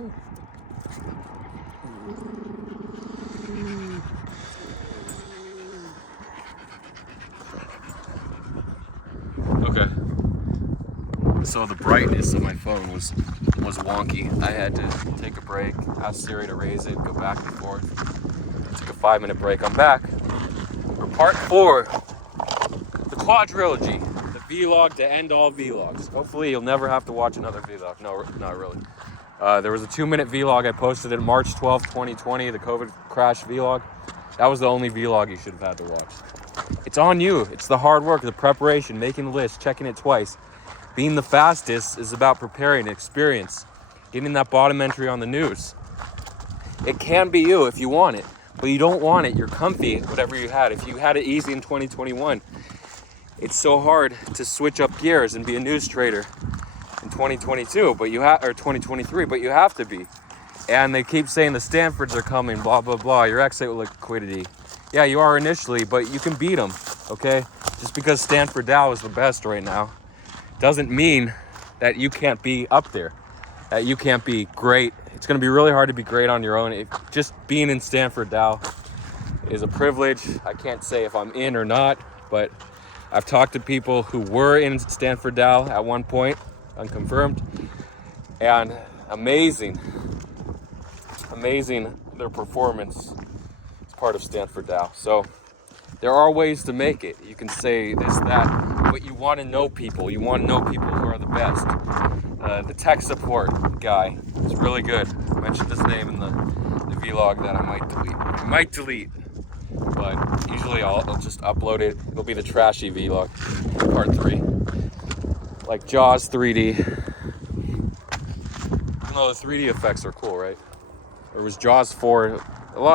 Okay. So the brightness of my phone was wonky. I had to take a break, ask Siri to raise it, go back and forth. Took a 5-minute break. I'm back for part 4, the quadrilogy, the vlog to end all vlogs. Hopefully you'll never have to watch another vlog. No, not really. There was a 2-minute vlog I posted it March 12th, 2020, the COVID crash vlog. That was the only vlog you should have had to watch. It's on you. It's the hard work, the preparation, making a list, checking it twice. Being the fastest is about preparing, experience, getting that bottom entry on the news. It can be you if you want it, but you don't want it. You're comfy, whatever you had. If you had it easy in 2021, it's so hard to switch up gears and be a news trader in 2022, or 2023, but you have to be. And they keep saying the Stanfords are coming, blah, blah, blah. Your exit liquidity. Yeah, you are initially, but you can beat them, okay? Just because Stanford Dao is the best right now doesn't mean that you can't be up there, that you can't be great. It's going to be really hard to be great on your own. Just being in Stanford Dao is a privilege. I can't say if I'm in or not, but I've talked to people who were in Stanford Dao at one point, unconfirmed, and amazing their performance is part of Stanford Dao. So there are ways to make it. You can say this, that, but you want to know people. You want to know people who are the best. The tech support guy is really good. I mentioned his name in the vlog that I might delete. But usually I'll just upload it. It'll be the trashy vlog, part 3. Like Jaws 3D. No, the 3D effects are cool, right? Or was Jaws 4?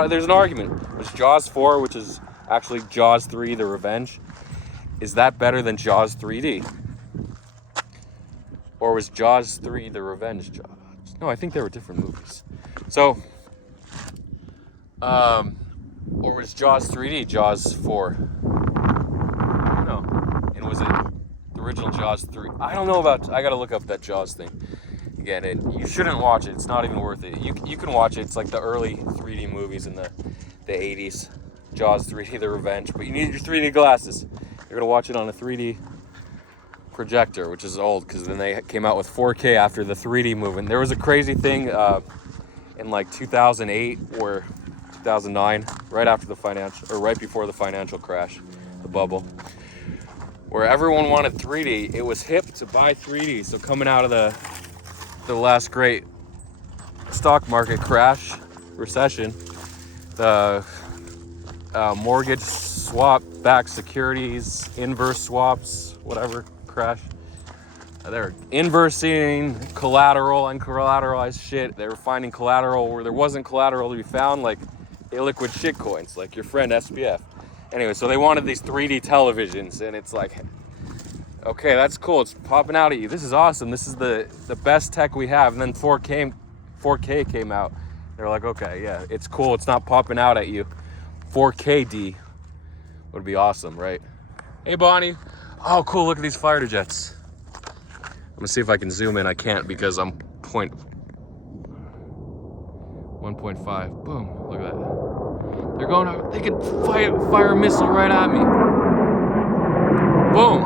There's an argument. Was Jaws 4, which is actually Jaws 3, The Revenge, is that better than Jaws 3D? Or was Jaws 3 The Revenge Jaws? No, I think they were different movies. So, or was Jaws 3D Jaws 4? No. And was it the original Jaws 3? I don't know I gotta look up that Jaws thing. Again, you shouldn't watch it. It's not even worth it. You can watch it. It's like the early 3D movies in the 80s. Jaws 3D The Revenge. But you need your 3D glasses. You're gonna watch it on a 3D projector, which is old because then they came out with 4K after the 3D movement. There was a crazy thing in like 2008 or 2009, right before the financial crash, the bubble, where everyone wanted 3D. It was hip to buy 3D. So coming out of the last great stock market crash, recession, the mortgage swap-backed securities, inverse swaps, whatever, crash. They're inversing collateral, uncollateralized shit. They were finding collateral where there wasn't collateral to be found, like illiquid shitcoins, like your friend SPF. Anyway, so they wanted these 3D televisions, and it's like, okay, that's cool. It's popping out at you. This is awesome. This is the best tech we have. And then 4K came out. They're like, okay, yeah, it's cool. It's not popping out at you. 4KD would be awesome, right? Hey, Bonnie. Oh, cool. Look at these fighter jets. I'm gonna see if I can zoom in. I can't because I'm 1.5. Boom. Look at that. They're going out. They can fire a missile right at me. Boom.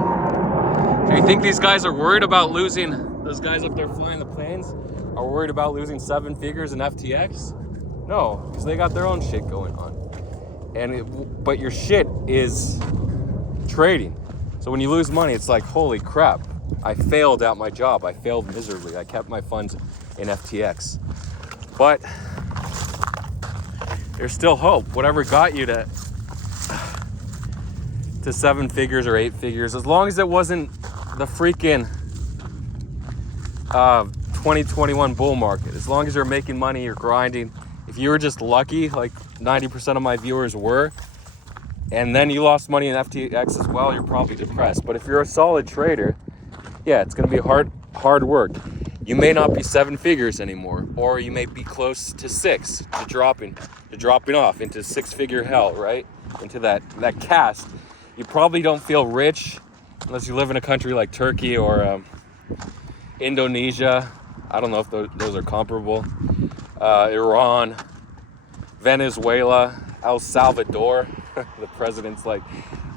Do you think these guys are worried about losing, those guys up there flying the planes are worried about losing 7 figures in FTX? No, because they got their own shit going on. But your shit is trading. So when you lose money, it's like, holy crap, I failed at my job. I failed miserably. I kept my funds in FTX. But there's still hope. Whatever got you to 7 figures or 8 figures, as long as it wasn't the freaking 2021 bull market, as long as you're making money, you're grinding. If you were just lucky, like 90% of my viewers were, and then you lost money in FTX as well, you're probably depressed. But if you're a solid trader, yeah, it's gonna be hard work. You may not be 7 figures anymore, or you may be close to 6, to dropping off into 6-figure hell, right? Into that cast. You probably don't feel rich unless you live in a country like Turkey or Indonesia. I don't know if those are comparable. Iran, Venezuela, El Salvador. The president's like,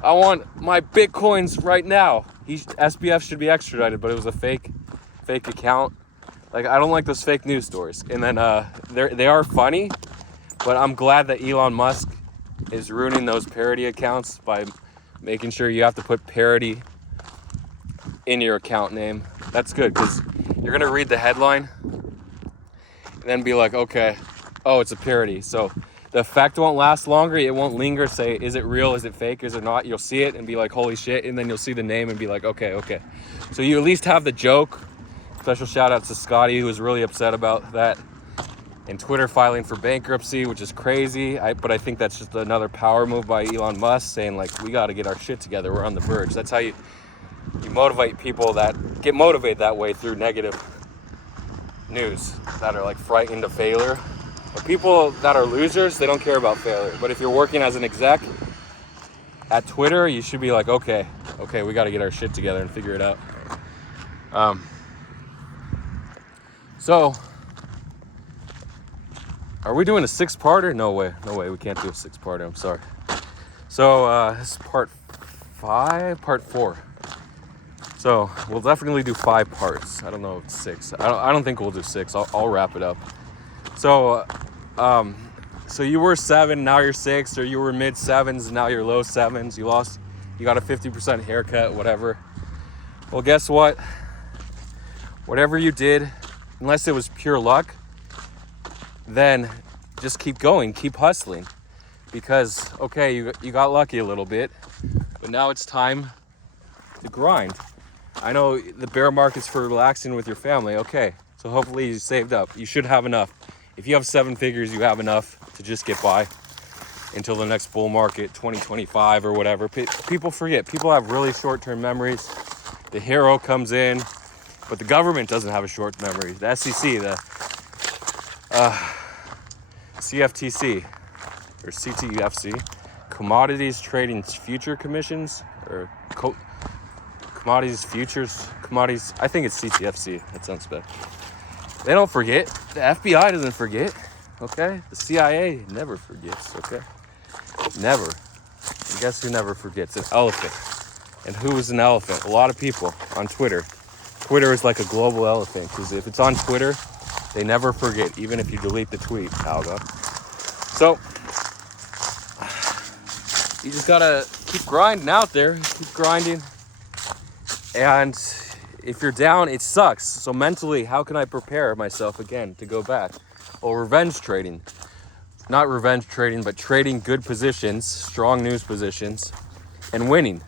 I want my Bitcoins right now. SBF should be extradited, but it was a fake account. Like, I don't like those fake news stories. And then they are funny, but I'm glad that Elon Musk is ruining those parody accounts by making sure you have to put parody in your account name. That's good, because you're gonna read the headline and then be like, okay, oh, it's a parody. So the effect won't last longer. It won't linger. Say, is it real? Is it fake? Is it not? You'll see it and be like, holy shit. And then you'll see the name and be like, okay. So you at least have the joke. Special shout out to Scotty, who was really upset about that. And Twitter filing for bankruptcy, which is crazy. But I think that's just another power move by Elon Musk, saying like, we got to get our shit together. We're on the verge. That's how you motivate people that get motivated that way, through negative news, that are like frightened of failure. But people that are losers, they don't care about failure. But if you're working as an exec at Twitter, you should be like, okay, we got to get our shit together and figure it out. So, are we doing a 6-parter? No way, we can't do a 6-parter, I'm sorry. So, this is part 4. So, we'll definitely do 5 parts. I don't know if it's 6. I don't think we'll do 6. I'll wrap it up. So, so you were 7, now you're 6, or you were mid 7s, now you're low 7s. You got a 50% haircut, whatever. Well, guess what? Whatever you did, unless it was pure luck, then just keep going, keep hustling. Because, okay, you got lucky a little bit, but now it's time to grind. I know the bear market's for relaxing with your family. Okay, so hopefully you saved up. You should have enough. If you have 7 figures, you have enough to just get by until the next bull market, 2025 or whatever. People forget. People have really short-term memories. The hero comes in, but the government doesn't have a short memory. The SEC, the CFTC, or CTFC, Commodities Trading Future Commissions, or Commodities, I think it's CTFC. That sounds better. They don't forget. The FBI doesn't forget, okay? The CIA never forgets, okay? Never. And guess who never forgets? An elephant. And who is an elephant? A lot of people on Twitter. Twitter is like a global elephant, because if it's on Twitter, they never forget, even if you delete the tweet, Alga. So, you just gotta keep grinding out there, keep grinding. And if you're down, it sucks. So mentally, how can I prepare myself again to go back? Well, revenge trading. Not revenge trading, but trading good positions, strong news positions, and winning.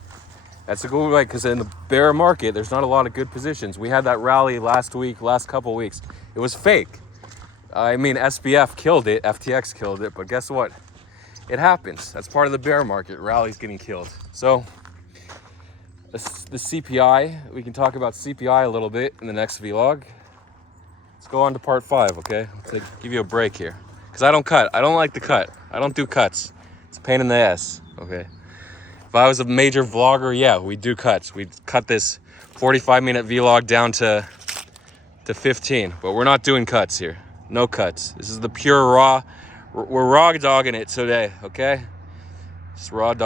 That's a good way, because in the bear market, there's not a lot of good positions. We had that rally last couple weeks. It was fake. I mean, SBF killed it, FTX killed it, but guess what? It happens. That's part of the bear market, rallies getting killed. So, the CPI, we can talk about CPI a little bit in the next vlog. Let's go on to part 5, okay? Give you a break here. Because I don't cut. I don't like to cut. I don't do cuts. It's a pain in the ass, okay? If I was a major vlogger, yeah, we'd do cuts. We'd cut this 45-minute vlog down to 15. But we're not doing cuts here. No cuts. This is the pure raw. We're raw dogging it today, okay? Just raw dog.